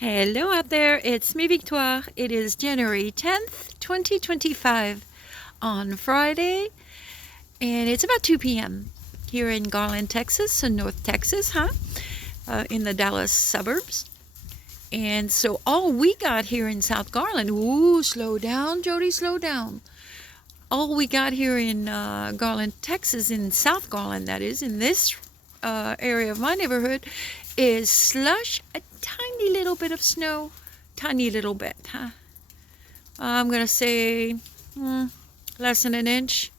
Hello out there, it's me Victoire. It is January 10th, 2025 on Friday, and it's about 2 p.m. here in Garland, Texas, so North Texas, in the Dallas suburbs. And so all we got here in South Garland, ooh, slow down, Jody, slow down. All we got here in Garland, Texas, in South Garland, that is, in this area of my neighborhood, is slush, a tiny little bit of snow, tiny little bit, I'm going to say less than an inch,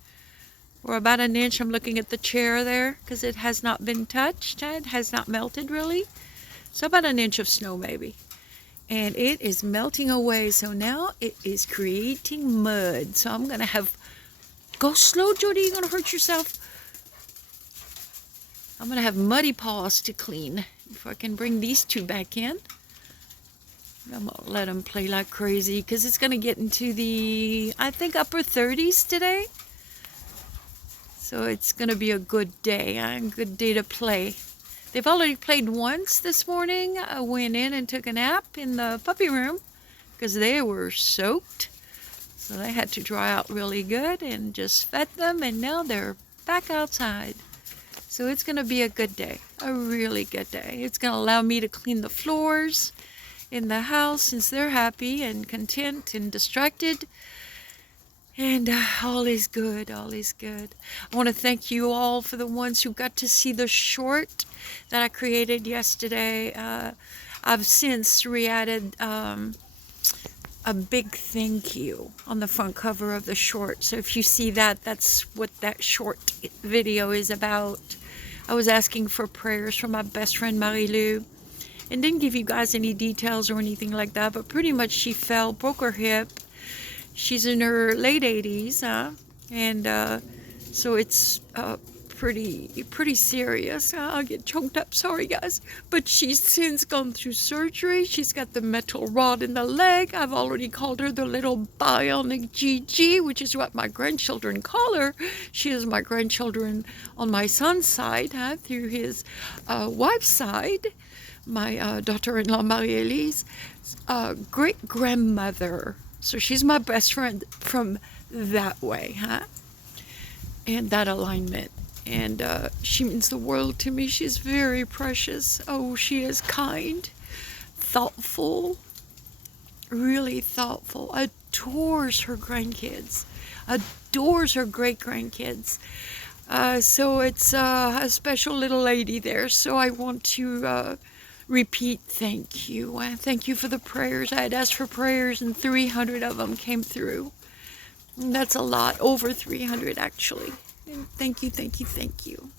or about an inch. I'm looking at the chair there because it has not been touched. It has not melted really. So about an inch of snow maybe. And it is melting away. So now it is creating mud. So I'm going to have, go slow, Jody, you're going to hurt yourself. I'm going to have muddy paws to clean before I can bring these two back in. I'm going to let them play like crazy because it's going to get into the, I think, upper 30s today. So it's going to be a good day, a good day to play. They've already played once this morning. I went in and took a nap in the puppy room because they were soaked. So they had to dry out really good and just fed them, and now they're back outside. So it's going to be a good day, a really good day. It's going to allow me to clean the floors in the house since they're happy and content and distracted. And all is good, all is good. I want to thank you all for the ones who got to see the short that I created yesterday. I've since re-added a big thank you on the front cover of the short. So if you see that, that's what that short video is about. I was asking for prayers for my best friend Marie-Lou, and didn't give you guys any details or anything like that, but pretty much she fell, broke her hip. She's in her late 80s, and so it's pretty serious. I'll get choked up, sorry guys. But she's since gone through surgery. She's got the metal rod in the leg. I've already called her the little bionic Gigi, which is what my grandchildren call her. She is my grandchildren on my son's side, through his wife's side, my daughter-in-law Marie-Elise, great-grandmother. So she's my best friend from that way, and that alignment. And she means the world to me. She's very precious. Oh, she is kind, thoughtful, really thoughtful, adores her grandkids, adores her great-grandkids. So it's a special little lady there. So I want to repeat thank you. Thank you for the prayers. I had asked for prayers and 300 of them came through. And that's a lot, over 300 actually. And thank you, thank you, thank you.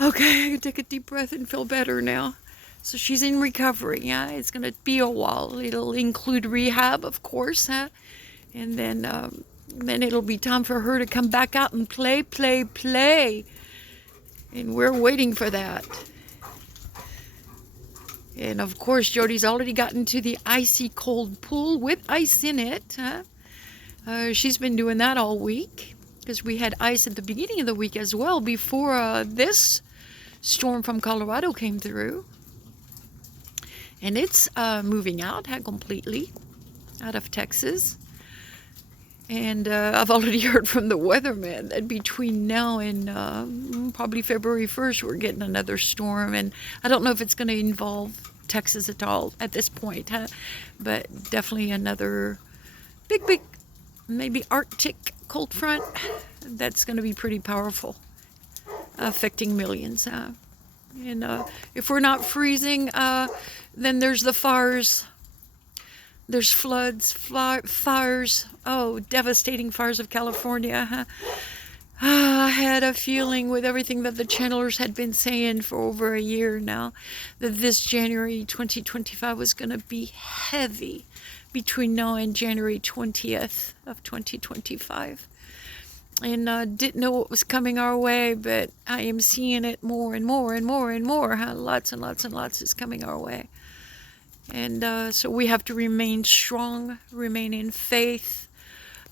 Okay, I can take a deep breath and feel better now. So she's in recovery, it's going to be a while. It'll include rehab, of course, and then it'll be time for her to come back out and play. And we're waiting for that. And of course, Jody's already gotten to the icy cold pool with ice in it. She's been doing that all week because we had ice at the beginning of the week as well before this storm from Colorado came through. And it's moving out completely out of Texas. And I've already heard from the weatherman that between now and probably February 1st, we're getting another storm. And I don't know if it's going to involve Texas at all at this point, but definitely another big, maybe Arctic cold front that's going to be pretty powerful, affecting millions. And if we're not freezing, then there's the fires. There's floods, fires, devastating fires of California. I had a feeling with everything that the channelers had been saying for over a year now that this January 2025 was going to be heavy between now and January 20th of 2025. And didn't know what was coming our way, but I am seeing it more and more and more and more. Lots and lots and lots is coming our way. And so we have to remain strong, remain in faith,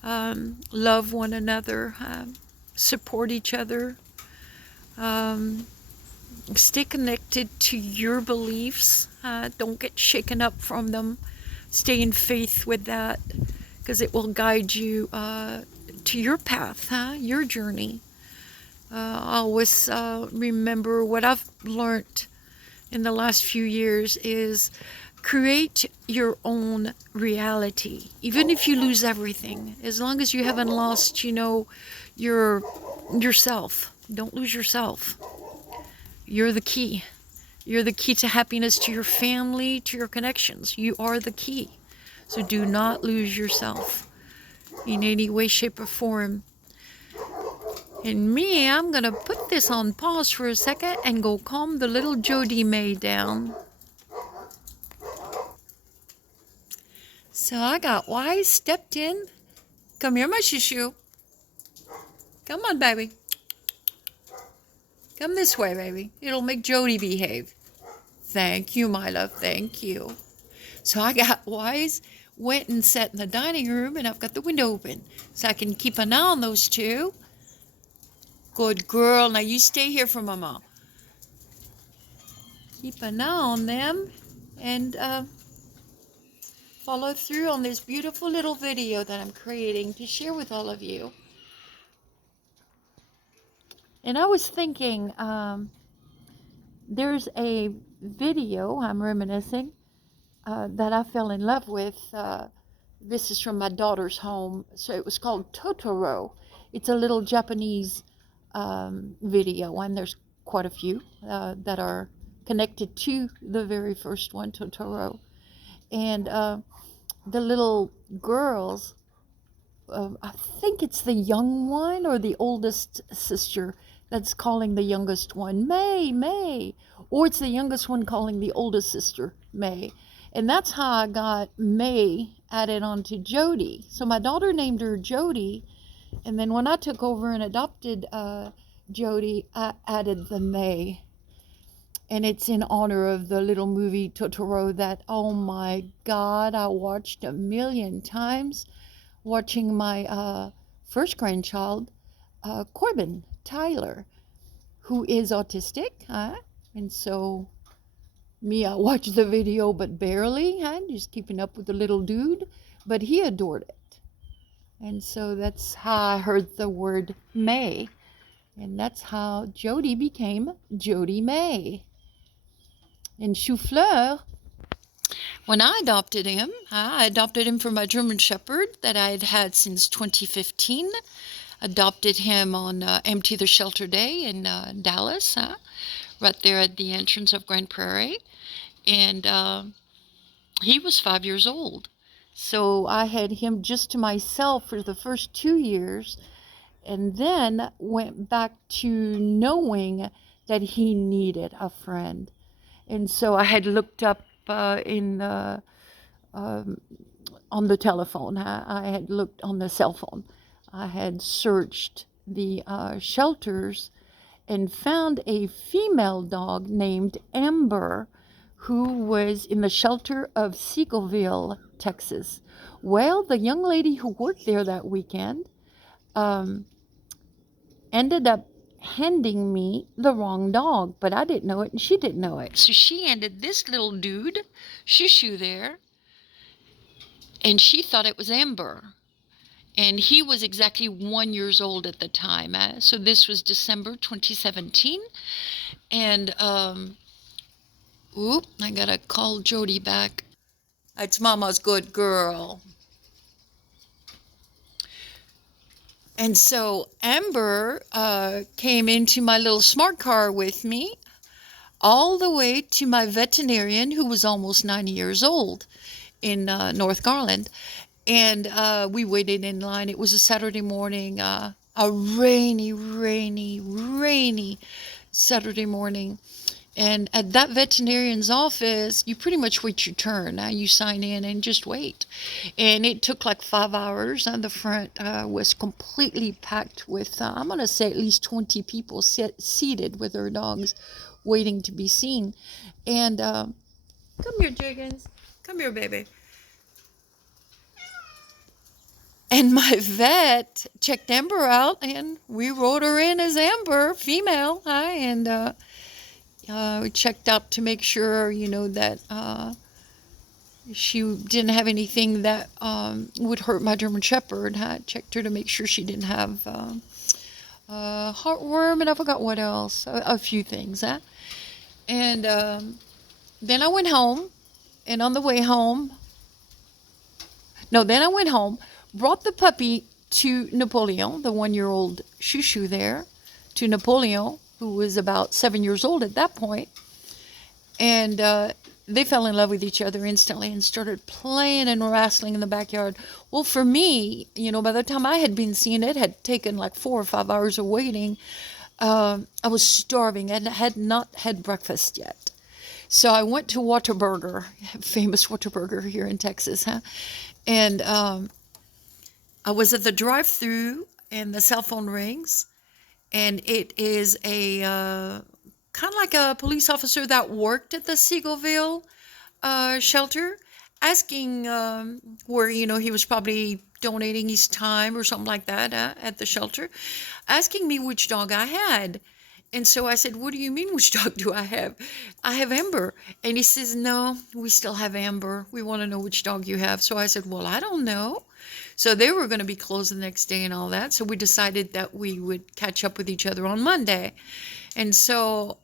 love one another, support each other, stay connected to your beliefs, Don't get shaken up from them. Stay in faith with that, because it will guide you to your path, your journey. I always remember what I've learned in the last few years is create your own reality. Even if you lose everything, as long as you haven't lost, yourself. Don't lose yourself. You're the key. You're the key to happiness, to your family, to your connections. You are the key. So do not lose yourself in any way, shape, or form. And me, I'm going to put this on pause for a second and go calm the little Jody May down. So I got Wise stepped in. Come here, my shoo-shoo. Come on, baby. Come this way, baby. It'll make Jody behave. Thank you, my love. Thank you. So I got Wise, went and sat in the dining room, and I've got the window open so I can keep an eye on those two. Good girl. Now you stay here for Mama. Keep an eye on them and follow through on this beautiful little video that I'm creating to share with all of you. And I was thinking, there's a video I'm reminiscing that I fell in love with. This is from my daughter's home. So it was called Totoro. It's a little Japanese video, and there's quite a few that are connected to the very first one, Totoro. And the little girls, I think it's the young one or the oldest sister that's calling the youngest one May, May, or it's the youngest one calling the oldest sister May. And that's how I got May added onto Jody. So my daughter named her Jody, and then when I took over and adopted Jody, I added the May. And it's in honor of the little movie Totoro that, oh my God, I watched a million times, watching my first grandchild, Corbin Tyler, who is autistic. And so me, I watched the video, but barely, just keeping up with the little dude, but he adored it. And so that's how I heard the word May. And that's how Jody became Jody May. And Choufleur, when I adopted him from my German Shepherd that I had had since 2015. Adopted him on Empty the Shelter Day in Dallas, right there at the entrance of Grand Prairie. And he was 5 years old. So I had him just to myself for the first 2 years, and then went back to knowing that he needed a friend. And so I had looked up on the telephone. I had looked on the cell phone. I had searched the shelters and found a female dog named Amber, who was in the shelter of Seagoville, Texas. Well, the young lady who worked there that weekend ended up handing me the wrong dog, but I didn't know it and she didn't know it. So she handed this little dude, Shushu there, and she thought it was Amber. And he was exactly 1 year old at the time. So this was December 2017. And, I gotta call Jody back. It's Mama's good girl. And so Amber came into my little smart car with me all the way to my veterinarian, who was almost 90 years old, in North Garland. And we waited in line. It was a Saturday morning, a rainy Saturday morning. And at that veterinarian's office, you pretty much wait your turn. You sign in and just wait. And it took like 5 hours. And the front was completely packed with, I'm going to say at least 20 people seated with their dogs waiting to be seen. And come here, Jiggins. Come here, baby. And my vet checked Amber out, and we wrote her in as Amber, female. And We checked out to make sure, that she didn't have anything that would hurt my German Shepherd. I checked her to make sure she didn't have heartworm, and I forgot what else. A few things. And then I went home, and on the way home, no, then I went home, brought the puppy to Napoleon, the 1-year-old Shushu there, to Napoleon, who was about 7 years old at that point. And they fell in love with each other instantly and started playing and wrestling in the backyard. Well, for me, by the time I had been seeing it, had taken like 4 or 5 hours of waiting. I was starving and had not had breakfast yet. So I went to Whataburger, famous Whataburger here in Texas, and I was at the drive-thru, and the cell phone rings, and it is a kind of like a police officer that worked at the Seagoville shelter, asking where, he was probably donating his time or something like that at the shelter, asking me which dog I had. And so I said, what do you mean, which dog do I have? I have Amber. And he says, no, we still have Amber. We want to know which dog you have. So I said, well, I don't know. So they were going to be closed the next day and all that. So we decided that we would catch up with each other on Monday. And so,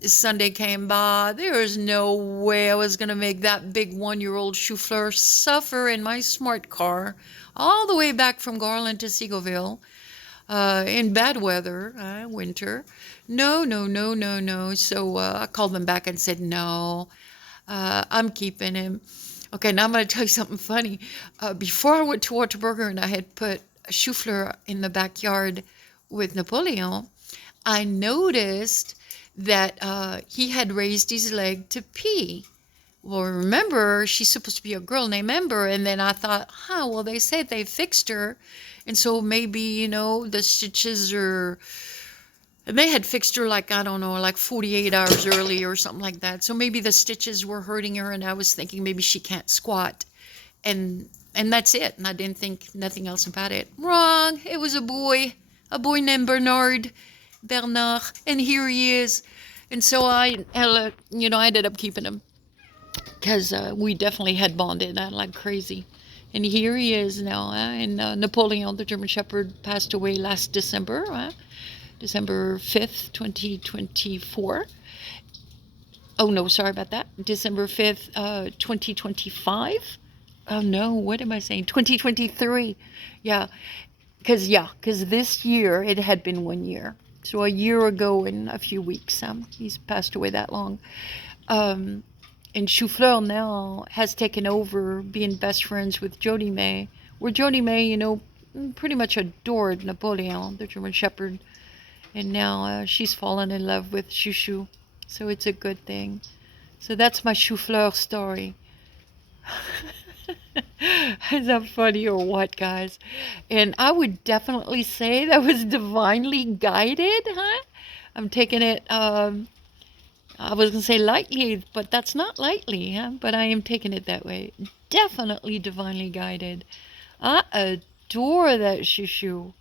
Sunday came by. There was no way I was going to make that big 1-year-old Chauffeur suffer in my smart car all the way back from Garland to Seagoville. In bad weather, winter. No, no, no, no, no. So I called them back and said, no, I'm keeping him. Okay, now I'm going to tell you something funny. Before I went to Whataburger and I had put a Chauffeur in the backyard with Napoleon, I noticed that he had raised his leg to pee. Well, remember, she's supposed to be a girl named Ember. And then I thought, well, they said they fixed her. And so maybe, the stitches are, they had fixed her like, I don't know, like 48 hours early or something like that. So maybe the stitches were hurting her. And I was thinking maybe she can't squat. And that's it. And I didn't think nothing else about it. Wrong. It was a boy named Bernard. And here he is. And so I ended up keeping him. Because we definitely had bonded like crazy. And here he is now. And Napoleon, the German Shepherd, passed away last December, December 5th, 2024. Oh, no, sorry about that. December 5th, 2025. Oh, no, what am I saying? 2023. Yeah, because this year it had been 1 year. So a year ago in a few weeks, he's passed away that long. And Chauffeur now has taken over being best friends with Jody May, where Jody May, pretty much adored Napoleon, the German Shepherd. And now she's fallen in love with Chouchou. So it's a good thing. So that's my Chauffeur story. Is that funny or what, guys? And I would definitely say that was divinely guided, I'm taking it... I was going to say lightly, but that's not lightly, but I am taking it that way. Definitely divinely guided. I adore that Chouchou.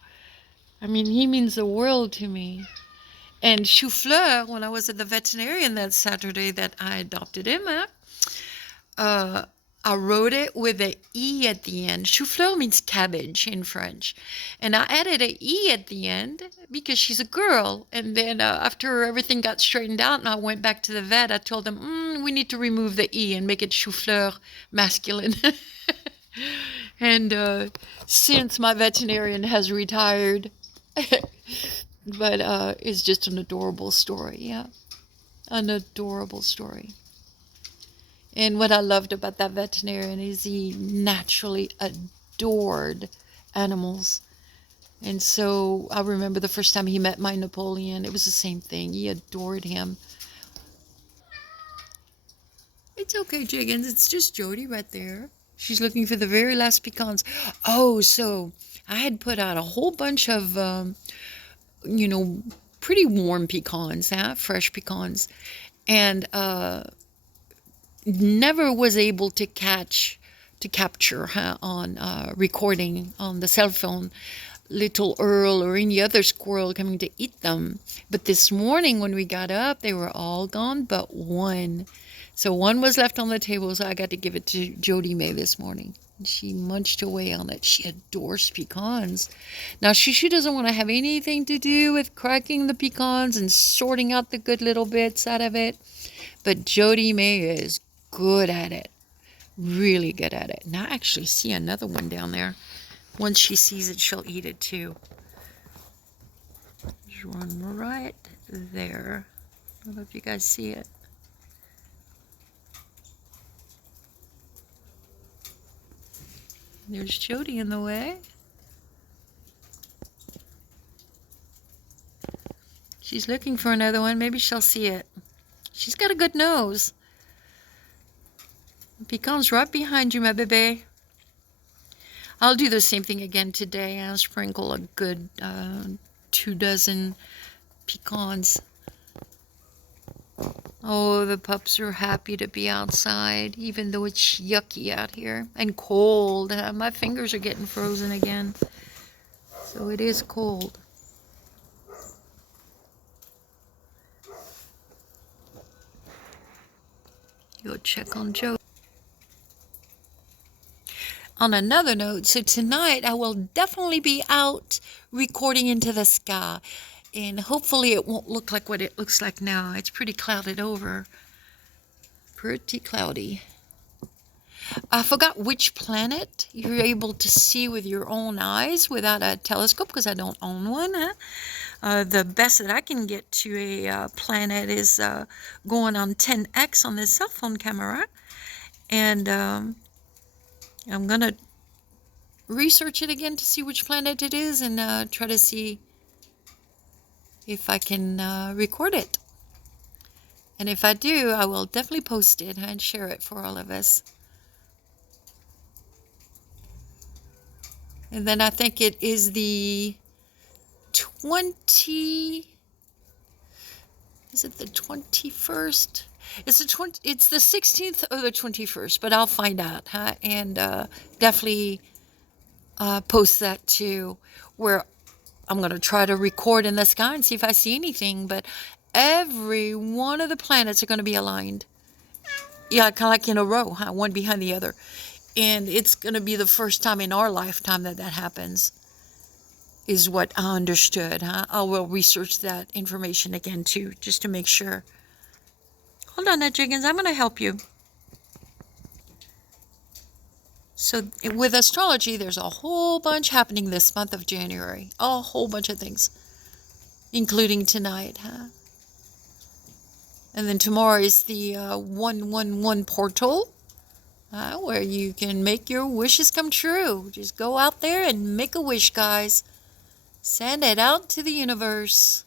I mean, he means the world to me. And Chauffeur, when I was at the veterinarian that Saturday that I adopted him, I wrote it with an E at the end. Chou-fleur means cabbage in French. And I added an E at the end because she's a girl. And then after everything got straightened out and I went back to the vet, I told them, we need to remove the E and make it chou-fleur masculine. And since my veterinarian has retired, but it's just an adorable story, yeah. An adorable story. And what I loved about that veterinarian is he naturally adored animals. And so I remember the first time he met my Napoleon, it was the same thing. He adored him. It's okay, Jiggins. It's just Jody right there. She's looking for the very last pecans. Oh, so I had put out a whole bunch of, pretty warm pecans, fresh pecans. And never was able to capture on recording on the cell phone little Earl or any other squirrel coming to eat them. But this morning when we got up, they were all gone but one. So one was left on the table, so I got to give it to Jody Mae this morning. She munched away on it. She adores pecans. Now, she doesn't want to have anything to do with cracking the pecans and sorting out the good little bits out of it. But Jody Mae is good at it. Really good at it. And I actually see another one down there. Once she sees it, she'll eat it too. There's one right there. I don't know if you guys see it. There's Jody in the way. She's looking for another one. Maybe she'll see it. She's got a good nose. The pecan's right behind you, my baby. I'll do the same thing again today. I'll sprinkle a good 2 dozen pecans. Oh, the pups are happy to be outside, even though it's yucky out here and cold. My fingers are getting frozen again, so it is cold. Go check on Joe. On another note, so tonight I will definitely be out recording into the sky. And hopefully it won't look like what it looks like now. It's pretty clouded over. Pretty cloudy. I forgot which planet you're able to see with your own eyes without a telescope, because I don't own one. The best that I can get to a planet is going on 10x on this cell phone camera. And I'm going to research it again to see which planet it is and try to see if I can record it. And if I do, I will definitely post it and share it for all of us. And then I think it is the 20... Is it the 21st? It's the 16th or the 21st, but I'll find out, huh? And definitely post that too, where I'm going to try to record in the sky and see if I see anything, but every one of the planets are going to be aligned. Yeah, kind of like in a row, huh? One behind the other. And it's going to be the first time in our lifetime that that happens, is what I understood, huh? I will research that information again too, just to make sure. Hold on now, Jiggins, I'm going to help you. So with astrology, there's a whole bunch happening this month of January. A whole bunch of things, including tonight, huh? And then tomorrow is the 111 portal, where you can make your wishes come true. Just go out there and make a wish, guys. Send it out to the universe.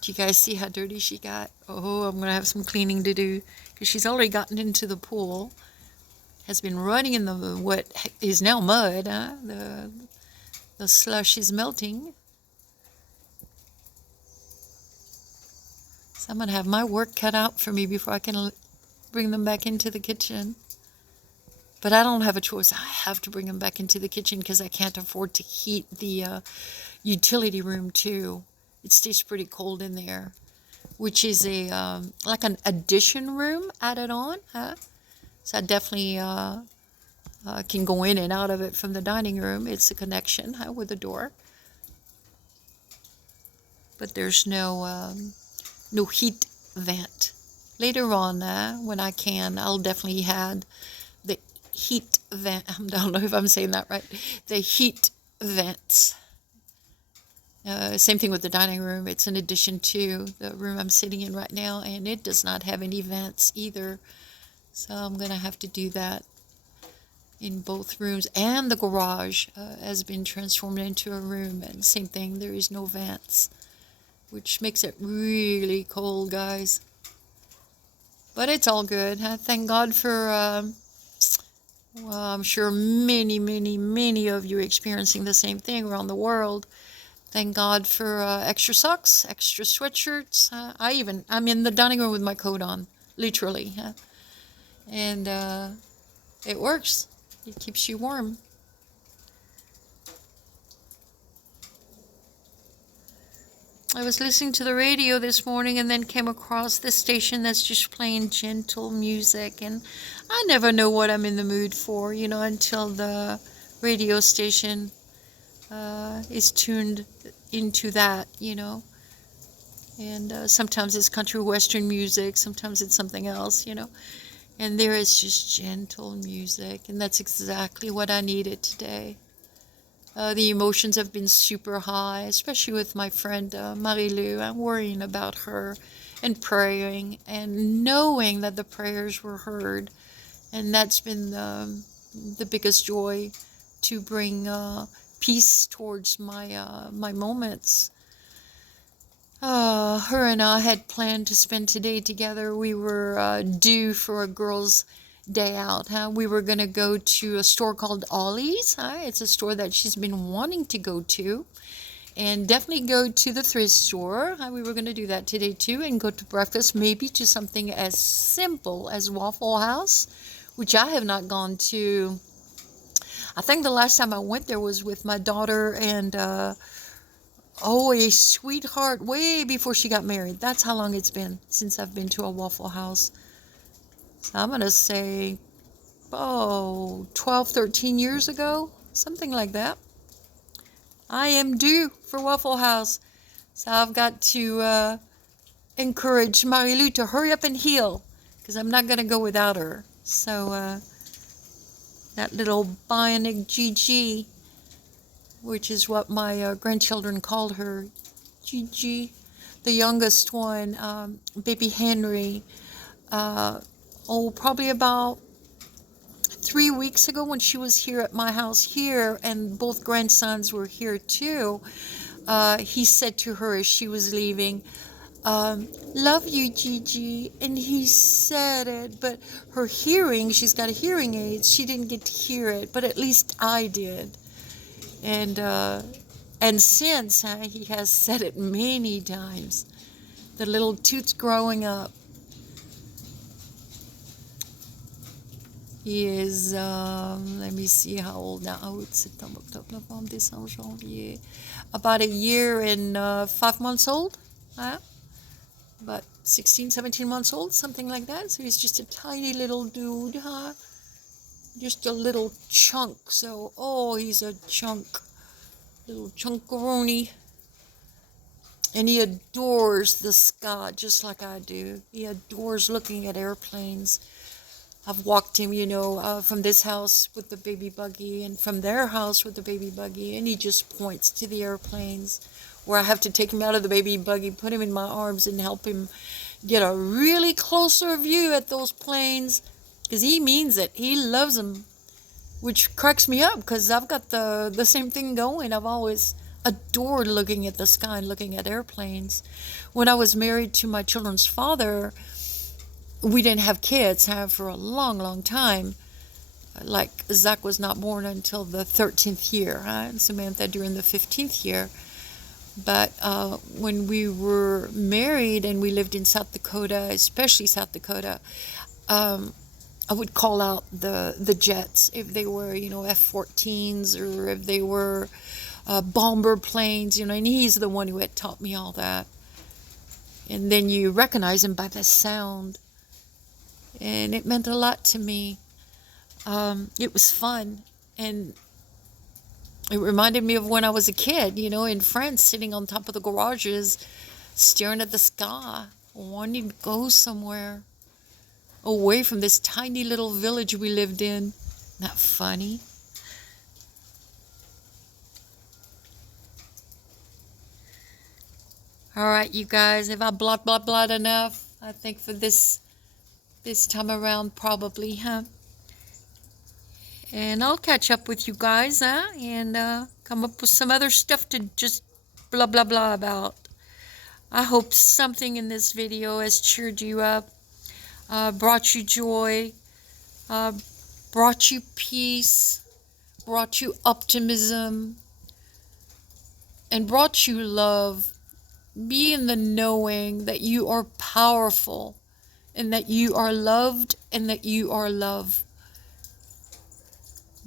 Do you guys see how dirty she got? Oh, I'm going to have some cleaning to do, because she's already gotten into the pool. Has been running in the what is now mud. Huh? The slush is melting. So I'm going to have my work cut out for me before I can bring them back into the kitchen. But I don't have a choice. I have to bring them back into the kitchen because I can't afford to heat the utility room too. It stays pretty cold in there, which is a like an addition room added on. Huh? So I definitely can go in and out of it from the dining room. It's a connection with the door. But there's no heat vent. Later on, when I can, I'll definitely add the heat vent. I don't know if I'm saying that right. The heat vents. Same thing with the dining room. It's an addition to the room I'm sitting in right now, and it does not have any vents either. So I'm going to have to do that in both rooms. And the garage has been transformed into a room, and same thing, there is no vents, which makes it really cold, guys. But it's all good. Thank God for, well, I'm sure many, many, many of you are experiencing the same thing around the world. Thank God for extra socks, extra sweatshirts. I'm in the dining room with my coat on, literally. And it works. It keeps you warm. I was listening to the radio this morning and then came across this station that's just playing gentle music. And I never know what I'm in the mood for, you know, until the radio station is tuned into that, you know. And sometimes it's country western music, sometimes it's something else, you know. And there is just gentle music, and that's exactly what I needed today. The emotions have been super high, especially with my friend Marie-Lou. I'm worrying about her and praying and knowing that the prayers were heard. And that's been the biggest joy, to bring peace towards my moments. Her and I had planned to spend today together. We were due for a girls' day out. We were going to go to a store called Ollie's. It's a store that she's been wanting to go to. And definitely go to the thrift store. We were going to do that today too. And go to breakfast, maybe to something as simple as Waffle House, which I have not gone to. I think the last time I went there was with my daughter and a sweetheart way before she got married. That's how long it's been since I've been to a Waffle House. So I'm going to say, 12, 13 years ago, something like that. I am due for Waffle House. So I've got to encourage Marie-Lou to hurry up and heal, because I'm not going to go without her. So that little bionic Gigi, which is what my grandchildren called her, Gigi, the youngest one, baby Henry, probably about 3 weeks ago when she was here at my house here, and both grandsons were here too, he said to her as she was leaving, love you, Gigi. And he said it, but her hearing, she's got a hearing aid, she didn't get to hear it, but at least I did. And since he has said it many times, the little toot's growing up. He is, let me see how old now. September, October, November, December, Janvier. About a year and 5 months old. About 16, 17 months old, something like that. So he's just a tiny little dude, just a little chunk. So, he's a chunk. Little chunkaroni. And he adores the sky just like I do. He adores looking at airplanes. I've walked him, from this house with the baby buggy and from their house with the baby buggy, and he just points to the airplanes, where I have to take him out of the baby buggy, put him in my arms, and help him get a really closer view at those planes, because he means it. He loves them, which cracks me up, because I've got the same thing going. I've always adored looking at the sky and looking at airplanes. When I was married to my children's father, we didn't have kids for a long, long time. Like, Zach was not born until the 13th year, and Samantha during the 15th year. But when we were married and we lived in South Dakota, especially South Dakota, I would call out the jets if they were, F-14s, or if they were bomber planes, and he's the one who had taught me all that. And then you recognize him by the sound. And it meant a lot to me. It was fun. And it reminded me of when I was a kid, in France, sitting on top of the garages, staring at the sky, wanting to go somewhere away from this tiny little village we lived in. Not funny? All right, you guys, have I blah enough? I think for this time around, probably, And I'll catch up with you guys, and come up with some other stuff to just blah about. I hope something in this video has cheered you up, brought you joy, brought you peace, brought you optimism, and brought you love. Be in the knowing that you are powerful, and that you are loved, and that you are love.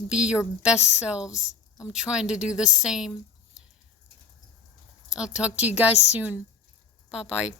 Be your best selves. I'm trying to do the same. I'll talk to you guys soon. Bye-bye.